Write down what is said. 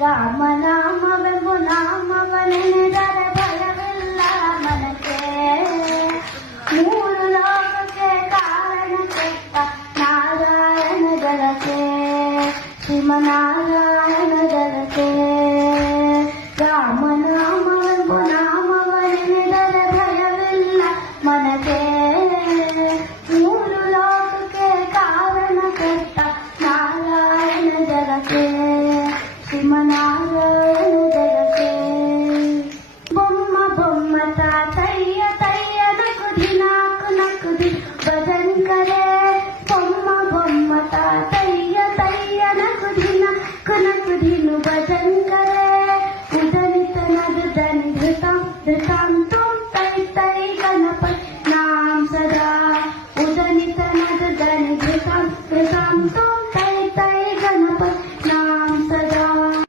ರಾಮನಾಮವೆಂಬು ನಾಮವನೆನೆದರೆ ಭಯವಿಲ್ಲ ಮನಕ್ಕೆ. ಮೂರು ಲೋಕಕ್ಕೆ ಕಾರಣ ಕೆಟ್ಟ ನಾರಾಯಣ ಜಲಕೆ, ಶ್ರೀಮನಾರಾಯಣ ಜಲಕೆ. ರಾಮನಾಮವೆಂಬು ನಾಮವನೆನೆದರೆ ಭಯವಿಲ್ಲ ಮನಕ್ಕೆ. ಮೂರು ಲೋಕಕ್ಕೆ ಕಾರಣ ಕೆಟ್ಟ ನಾರಾಯಣ ಜಲಕೆ, ಶ್ರೀಮನಾ